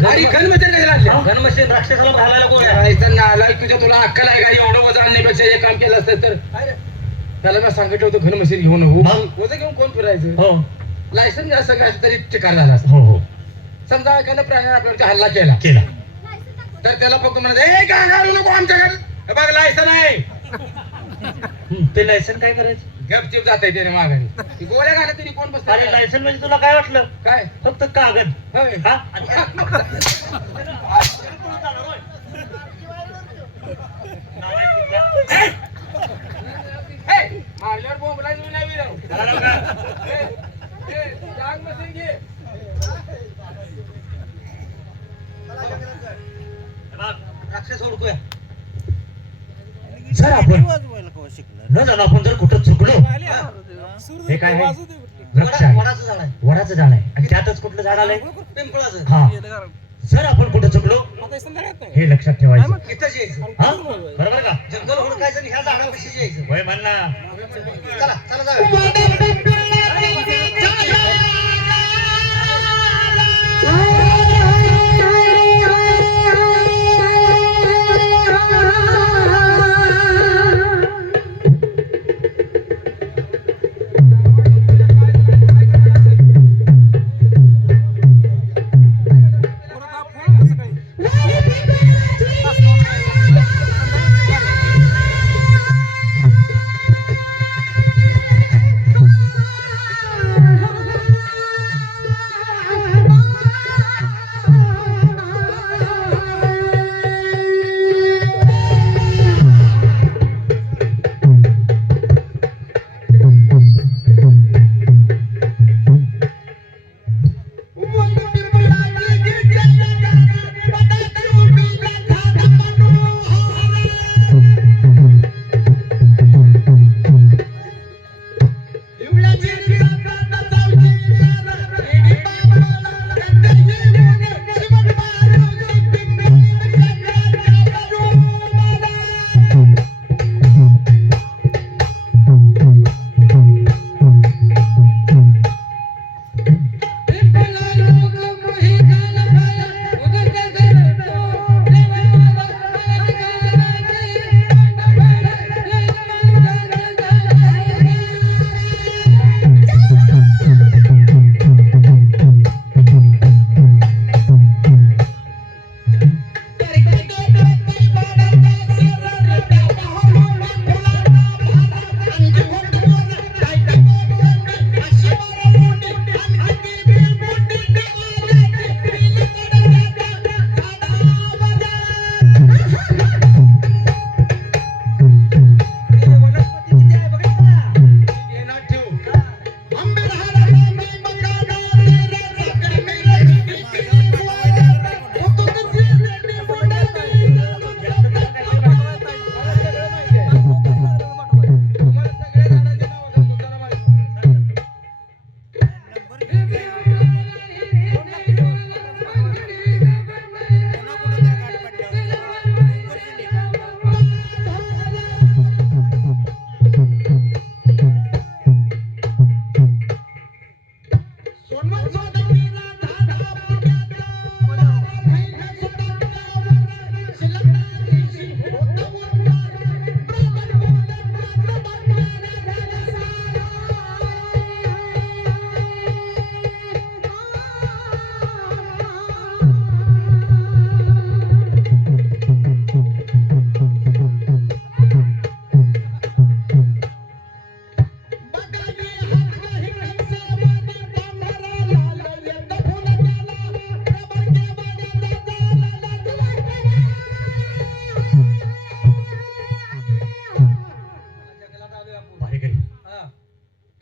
घरी गणमशीन कशाला आणल्या? गणमशीन राक्षसाला घालायला गोळ्या राहायचं ना आला तुझ्या तुला अक्कल आहे का एवढं वजन आणण्यापेक्षा हे काम केलं असतं तर त्याला मी सांगितलं होतं घनमशीन घेऊन वजन घेऊन कोण फिरायचं हो लायसन असं काय तरी चिकार झाला असतं. हो हो समजा एखाद्या प्राण्याने आपल्याला हल्ला केला केला तर त्याला फक्त म्हणत ए काय घालू नको आमच्याकडे हे बघ लायसन आहे ते लायसन काय करायचं गपचिप जात आहे त्याने माघारी ती गोळ्या घालत तरी कोण बसत अरे लायसन म्हणजे तुला काय वाटलं काय फक्त कागद होय. हा हे, मारल्यावर बोंबलायचं नाही विचारू. जाग मशीन घे. राक्षस ओळखूया जर आपण न जाणं आपण जर कुठं चुकलो हे काय आहे वृक्ष आहे वडाचं झाड आहे आणि त्यातच कुठलं झाड आलंय पिंपळाचं हा जर आपण कुठं चुकलो हे लक्षात ठेवायचं हा बरोबर का जंगल हुडकायचं आणि ह्या झाडापाशी यायचं वय म्हण ना चला चला जाऊया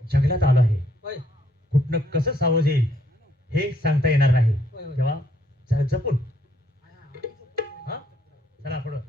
जंगलात आलो आहे कुठनं कसं सावध येईल हे सांगता येणार नाही तेव्हा जरा जपून हा चला पुढं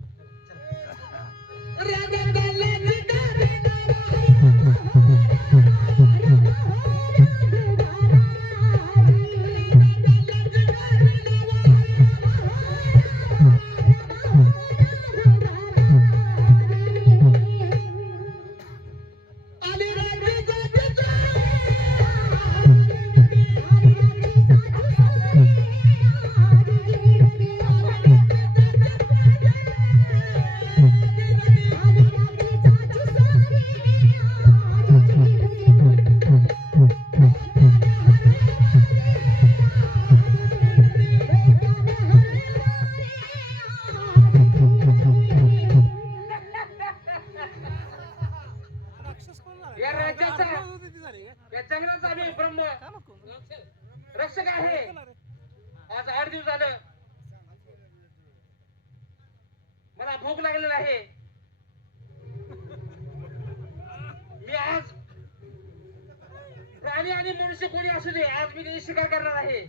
या जंगलाचा आम्ही ब्रह्म रक्षक आहे. आज 8 दिवस झालं मला भूक लागलेला आहे. मी आज प्राणी आणि मनुष्य कोणी असू दे, आज मी त्याची शिकार करणार आहे.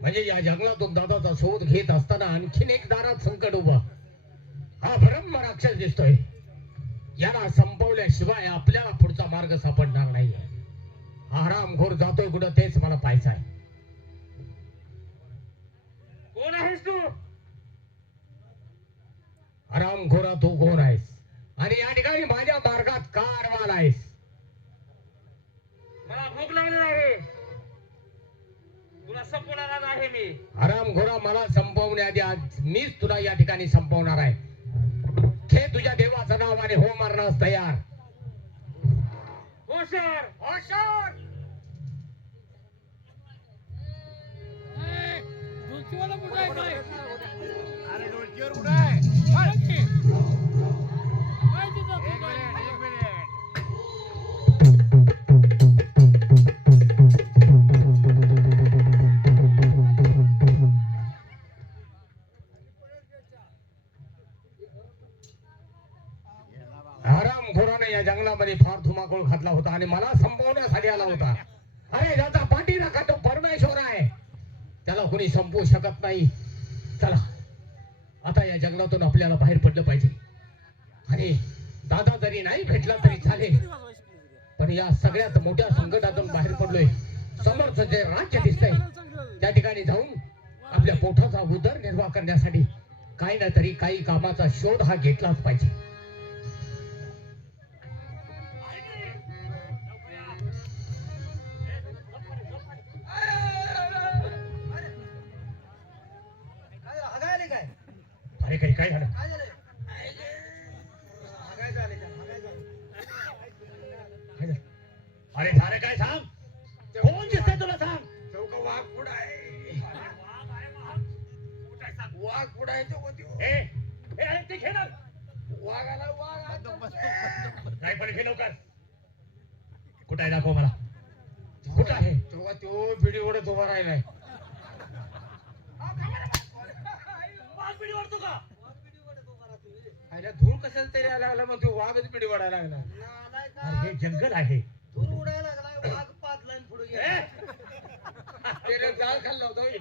म्हणजे या जंगलातून दादाचा शोध घेत असताना आणखीन एक दारात संकट उभा. हा ब्रह्म राक्षस दिसतोय. याला संपवल्याशिवाय आपल्याला पुढचा मार्ग सापडणार नाहीये. आरामखोर जातोय कुठं तेच मला पाहायचं आहे. कोण आहेस तू? आरामखोरा तू कोण आहेस आणि या ठिकाणी माझ्या मार्गात का अडवाला आहेस? मला भूक लागली आहे. तुला संपवणार आहे मी. आरामखोरा मला संपवण्याआधी आज मीच तुला या ठिकाणी संपवणार आहे. हे तुझ्या देवाचं नाव आणि हो मरणास तयार. हो सर. हो सर. अरे डोळकीवर कुठं आहे? आरामखोराने या जंगलामध्ये फार धुमाकूळ घातला होता आणि मला संपवण्यासाठी आला होता. अरे ज्याचा पाठी नका तो परमेश्वर आहे, त्याला कोणी संपवू शकत नाही. चला आता या जंगलातून आपल्याला बाहेर पडलं पाहिजे. आणि दादा जरी नाही भेटला तरी चालेल, पण या सगळ्यात मोठ्या संकटातून बाहेर पडलोय. समोरचं जे राज्य दिसतंय त्या ठिकाणी जाऊन आपल्या पोटाचा उदरनिर्वाह करण्यासाठी काही ना तरी काही कामाचा शोध हा घेतलाच पाहिजे. अरे काही काय झालं? अरे झालं काय सांग? कोण दिसतंय तुला सांग? चौका वाघ पुढं आहे. वाघ पुढं आहे. अरे ते घे ना. वाघाला वाघ नाही पण घे लवकर. कुठं आहे दाखव मला. कुठं आहे? तेव्हा तो बिडी ओढत उभा राहिलाय. वाढतो का? आयला धूळ कशाला तरी आला लागला, मग तो वाघच बिडी वाढायला लागला. अरे हे जंगल आहे. धूर उडायला लागलाय. वाघ 5 लाईन पुढे गेला. त्याने जाळ खाल्ला होता होय.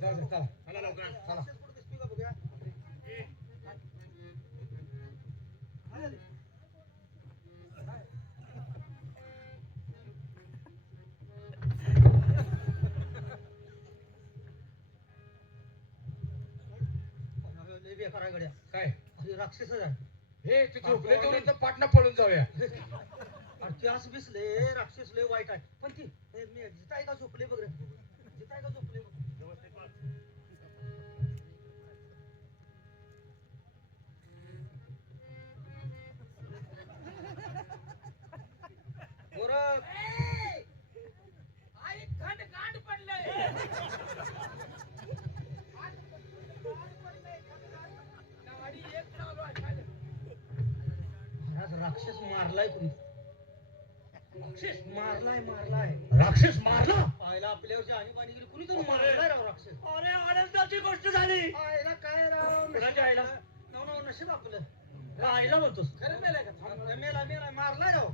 जाऊ दे, चला. चला लवकर. चला. लय बेकार आहे गड्या. काय अरे राक्षस आहे. हे तू झोपले तेवढं पाटणा पळून जाऊया. अरे ते असं दिसले राक्षस लय वाईट आहे. पण ती जिथं आहे का झोपले बघ रे. जिथं आहे का झोपले बघ. गोरख. महाराज राक्षस मारलाय कुणी. राक्षस मारलाय. राक्षस मारला? पाहिला आपल्यावरची आणीबाणी गेली. कुणी तरी मारलाय राव राक्षस. अरे आनंदाची गोष्ट झाली. पाहिला काय राव. कुणाच्या आईला? नव नशीब आपलं. आईला म्हणतोस? खरं मेलाय का? मेला मारलाय राव.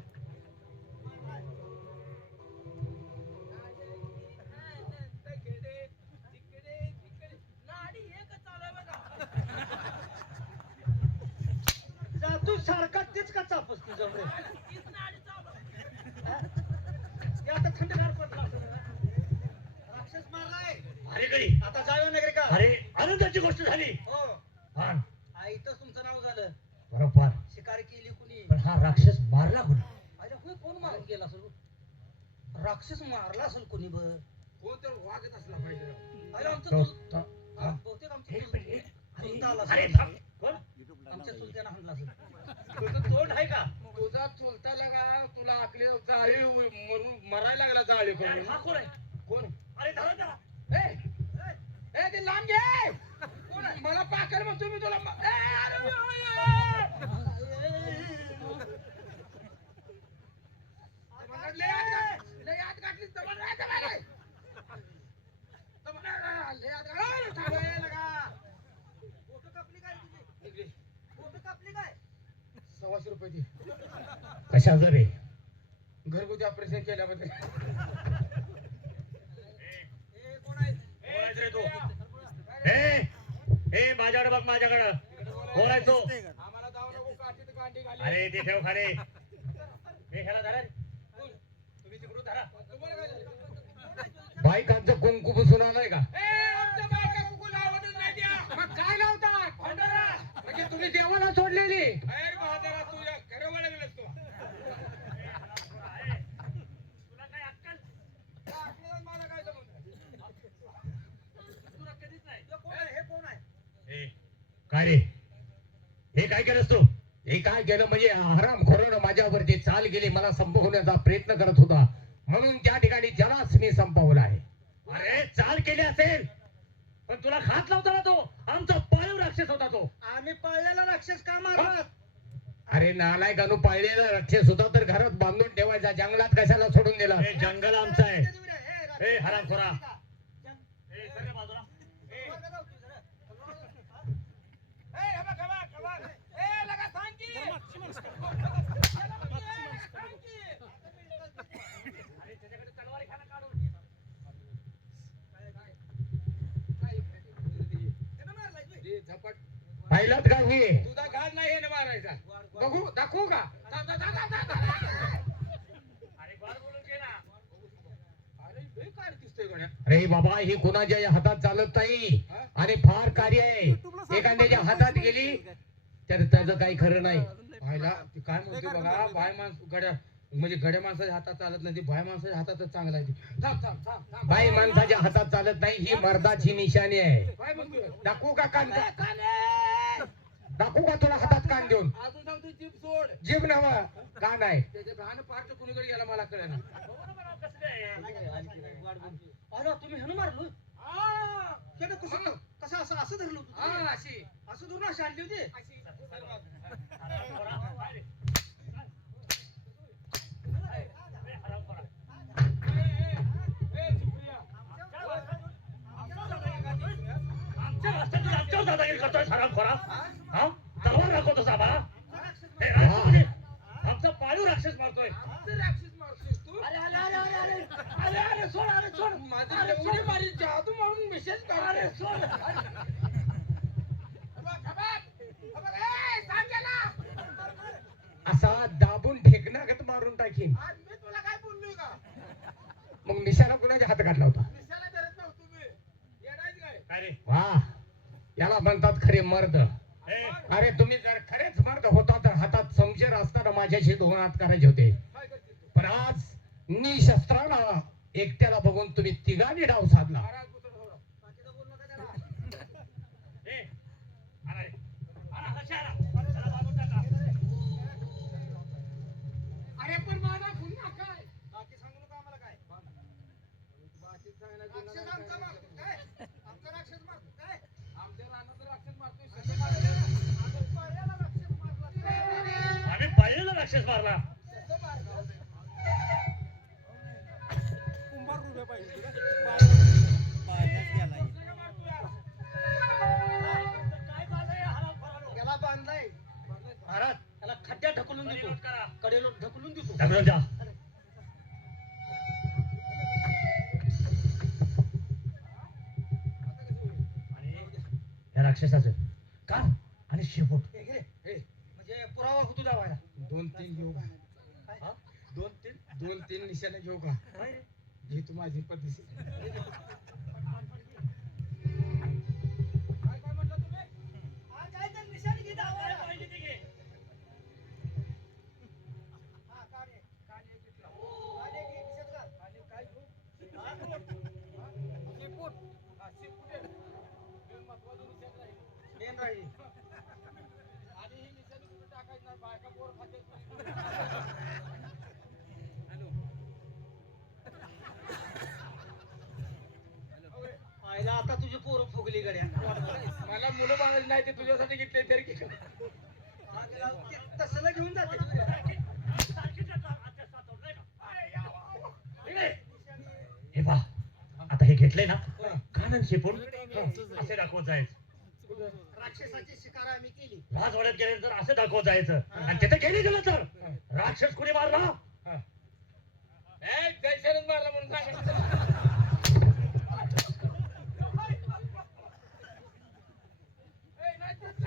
तू सारखा तेच का चापस तुझ्याकडे. आता थंडगार पडला. राक्षस मारलाय. अरे गडी. आता जाऊया नगरी का. अरे आनंदाची गोष्ट झाली. हो हा आईतच तुमचं नाव झालं. बरोबर. शिकार केली कुणी. पण हा राक्षस मारला कोणी? अरे होय कोण मारून गेला असेल. राक्षस मारला असेल कोणी बर. हो तर वाघच असला पाहिजे राव. अरे आमचं तो- चुल- तो- हा, बहुतेक आमचं एक चुल- मिनिट. चुलता आला अरे असेल. थांब. कोण? आमच्या चुलत्यानं हाणला असेल. तुझं तोंड आहे का? तुझा चुलता लागा तुला आकली जाळी मरायला लागला जाळी अरे करून. हा कोण आहे? कोण? अरे धरा धरा. ए ते लांब घे. मला पाकर म्हणतो मी तुला लय आत गाठली जमन नाही जमन नाही. लय आत लगा. फोटो कापली काय तुझी? फोटो कापली काय? 100 रुपये दे. कशाचं रे? घरगुती ऑपरेशन केल्याबद्दल. कोण आहे? रे तू? ए माझ्याकडे बघ, माझ्याकडं कोण आहे तो? आम्हाला जाऊ नको काठीत गांडी घाली. अरे ते ठेव खाली. हे ह्याला धरा रे. तुम्ही तिकडून धरा. तुम्हाला काय झालं? बायकांचं कुंकू बसून आलाय का? आमच्या बायका कुकू लावतच नाही त्या. मग काय लावतात? भंडारा. म्हणजे तुम्ही देवाला सोडलेली. अरे म्हातारा तू या खरं वळविलंस तू. तुला काय अक्कल? आपल्याला मला काय संबंध? तुला कधीच नाही. कोण आहे? हे कोण आहे? काय रे? हे काय केलंस तू? हे काय केलं म्हणजे आराम खोरानं माझ्यावरती चाल गेली, मला संपवण्याचा प्रयत्न करत होता, म्हणून त्या ठिकाणी त्यालाच मी संपवला आहे. अरे चाल केली असेल, पण तुला हात लावताना तो आमचा पाळीव राक्षस होता तो. आम्ही पळलेला राक्षस का मारलात? अरे नालायकानु पाळलेला राक्षस होता तर घरात बांधून ठेवायचा, जंगलात कशाला सोडून दिला? जंगल आमचं आहे. ए हरामखोरा. ए सर रे बाजूला. पाहिलात का हे? तुझा घाट नाही हे मारायचा. बघू दाखवू का? अरे काय दिसतोय गड्या? अरे बाबा ही कोणाच्या हातात चालत नाही आणि फार कार्य आहे. एखाद्याच्या हातात गेली तर त्याचं काही खरं नाही. पाहिला ती काय म्हणते बघा. बाय माणूस गड्या म्हणजे गड्या माणसाच्या हातात चालत नाही, ती बाय माणसाच्या हातातच चांगला आहे. थांब थांब थांब थांब. बाई माणसाच्या हातात चालत नाही, ही मर्दाची निशाणी आहे. काय म्हणतोय? दाखवू का कान? दाखवू का तुला हातात कान देऊन? अजून सांगतो जीप सोड. जीभ नवा कान आहे. त्याचे घाण पाठ कुणीकडे गेला मला कळेना. अरे तुम्ही हेनु मारलो? त्यानं कसं असं असं धरलं होतं? हा अशी असं धरून अशी आणली होती? आमच्यावर दादागिरी करतोय हरामखोरा. हा? तलवार दाखवतो साबा. आमचा पाळीव राक्षस मारतोय. ते राक्षस मारतोस तू. अरे अरे अरे अरे अरे अरे अरे सोड, अरे सोड. माझी एवढी मारी जादू म्हणून विशेष अरे सोड. असा दाबून ठेकणागत मारून टाकीन. आज मी तुला काय बोललोय का? मग निशाणा कुणाच्या हात काढला होता? दिसायला करत नव्हतो मी. येडायच काय? वा याला म्हणतात खरे मर्द. अरे तुम्ही जर खरेच मर्द होता तर हातात समशेर असताना माझ्याशी 2 हात करायचे होते, काय करते तू? पण आज निशस्त्राला एकट्याला बघून तुम्ही तिघांनी डाव साधला. महाराज पुत्र हो. बाकीचं बोल नका त्याला. अरे पण माझा गुन्हा काय? बाकी सांगू नका आम्हाला काय. बाकी सांगायला राक्षस गुन्हा आमचा काय? मारतो काय? आमचा राक्षस मारतो काय? आमच्या रानात राक्षस मारतोय. आम्ही पळलेला राक्षस मारला. आम्ही पाहिलेला राक्षस मारला. त्याला बांधलाय. महाराज त्याला खड्ड्यात ढकलून देतो. कडेलो ढकलून देतो. ढकलून जा. या राक्षसाचं का आणि शेपूट हे घे रे. म्हणजे पुरावा होतो दावायला. 2-3 घेऊ का? काय? 2-3 निशाणे घेऊ का? घे तू माझी पद्धती. काय म्हणलं तुम्ही? हा, काय तर निशाणी घे दावायला. हा, काने. काने घेतला. काने घे, खिशात घाल. काने काय घेऊ? हा? शेपूट. हा, शेपूट आहे. हे महत्वाचं निशाण राहील. मेन राहिली. आणि ही निशाणी कुठे टाकायची नाही. बायका बोर खाते. पाहिला आता तुझी तुझी पोरं फुगली गड्या मला मुलं बाळायला नाही ते तुझ्यासाठी घेतले तरी की. तसलं घेऊन जाते हे पहा आता हे घेतलंय ना कानन शिपून असे दाखवत जायचं राक्षसाची शिकार आम्ही केली राजवाड्यात गेल्यानंतर असं दाखवत जायचं आणि तिथे गेली गेलं तर राक्षस कुणी मारला जयशरच मारला म्हणून सांगायचं.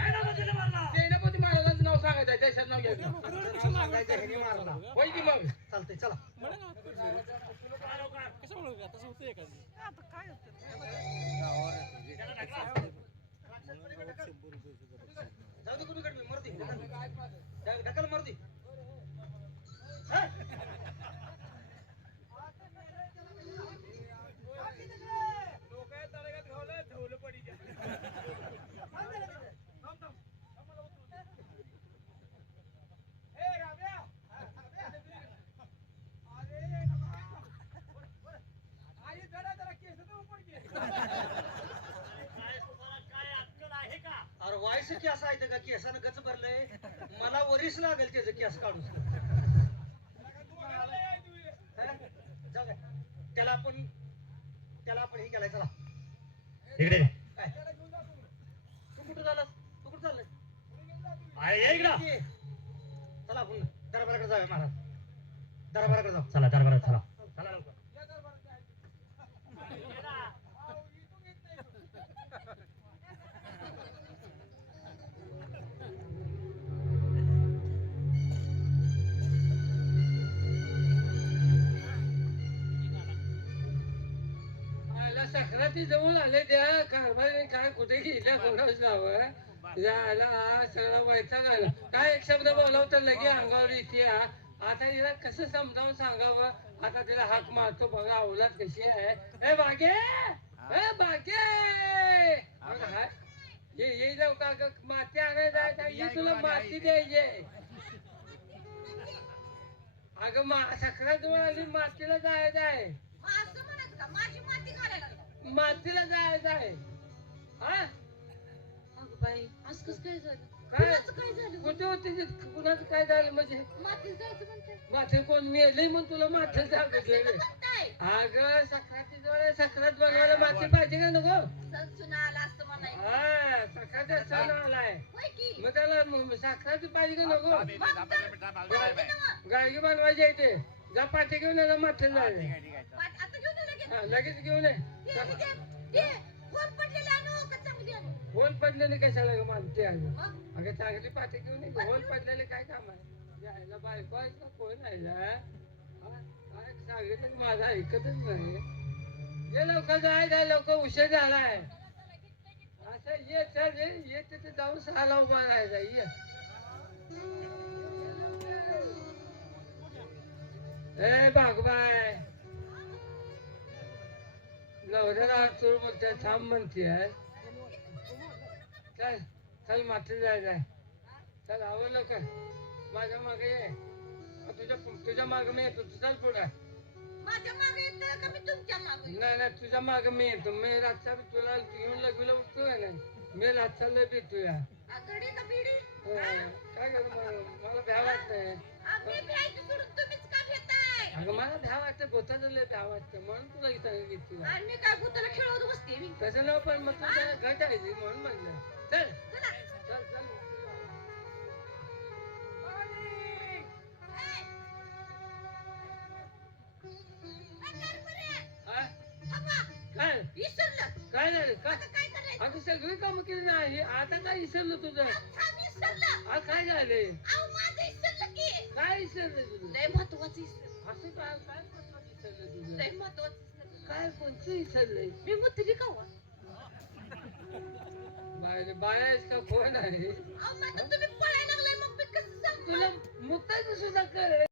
सेनापती महाराजांचं नाव सांगायचं जयशर नाव घ्यायचं सांगायचं ह्याने मारला होय की मग चालतंय चला जाऊ दे कुणीकडे मरती ढकल मरती लोक तळ्यात घावलं ठेवलं पडी अरे वायस की असं आहे का केसानं गच भरलंय मला वरीस लागेल त्याचं केस काढून त्याला आपण हे केलाय चला इकडे काय तू कुठं झालास तू कुठं चाललंय ये इकडं ये. चला आपण दरबाराकडे जाऊया महाराज दरबाराकडे जाऊ चला दरबारात चला चला लवकर सक्राती जवळ आले त्या कारभारी काय कुठे गेल्या कोणाच नाव याला सगळा वैताग आला काय एक शब्द बोलावं तर लगे अंगावर येते आता तिला कसं समजावून सांगावं आता तिला हाक मारतो बघा अवलाद कशी आहे ए बागे ए बागे हाय ये जाऊ का माती आणायला जायचं ये तुला माती द्यायची अगं सक्रात जवळ आली मातीला जायचं आहे मातीला जायचं आहे हा अगं बाई आज कसं काय झालं काय कुणाचं काय झालं कुठे होते ते? कुणाचं काय झालं म्हणजे मातीत जायचं म्हणते माथे कोण मेलंय म्हणून तुला माथे सांगितले म्हणताय अगं सक्राती जवळ सक्रात बनवायला माती पाहिजे का नको सण सुनाला असतं म्हणायचं हा सक्रातीचा सण आलाय होय की मग त्याला सक्राती पाहिजे का नको पाहिजे ना मग. गाडगी बनवायची आहे ते जा पाठी घेऊन ये माथे जायचं आता घेऊन ये लगेच. हा लगेच घेऊन ये हे फोन पडलेले आणू का चांगली आणू होल पडलेले कशाला ग मानते अगं मग अगं चांगली पाठी घेऊन ये होल पडलेले काय काम आहे जायला बायको आहे का कोण आहे काय सांगितलं की माझं ऐकतच नाही हे लोक जाय लोक उशीर झालाय असं ये चल ये तिथे जाऊन सहाला उभा राहायचा ये ए बागबाय नवऱ्याला अडचण बोलते थांब म्हणते आहे चल चल मात्र जायचंय चल आवडलं का माझ्या मागे ये तुझ्या मागे मी येतो तू चल पुढे माझ्या मागे येतं का मी तुमच्या मागे येऊ? नाही तुझ्या मागे मी येतो मी रातच्या तुला घेऊन लग्न उठतो नाही मी रातच्या लय येतो या आघाडी का बिडी काय करू मला भ्या वाटतंय आम्ही भ्यायचं सोडून तुम्हीच का भेटाय अगं मला भ्या वाटतं भोताचं लय भ्या वाटतं म्हणून तुला इथं घेतली आणि काय भूताला खेळवत बसते मी तसं नाव पण मग तुझ्या घट आहे ती म्हणून म्हणलं चल चला चल चल हा? काय विसरलं काय झालं का आता काय करायचं अगं सगळी कामं केली नाही आता काय विसरलं तुझं आता विसरलं हा काय झाले अहो माझं विसरलं की काय विसरलं तुझं लय महत्वाचं विसरलं असं काय काय विसरलं तुझं लय महत्वाचं विसरलं काय कोणतं विसरलंय मी मुतली का हो? बायाच का कोण आहे अहो मग आता तुम्ही पळायला लागलाय मग मी कसं सांगू तुला मुक्ताचं सुद्धा कर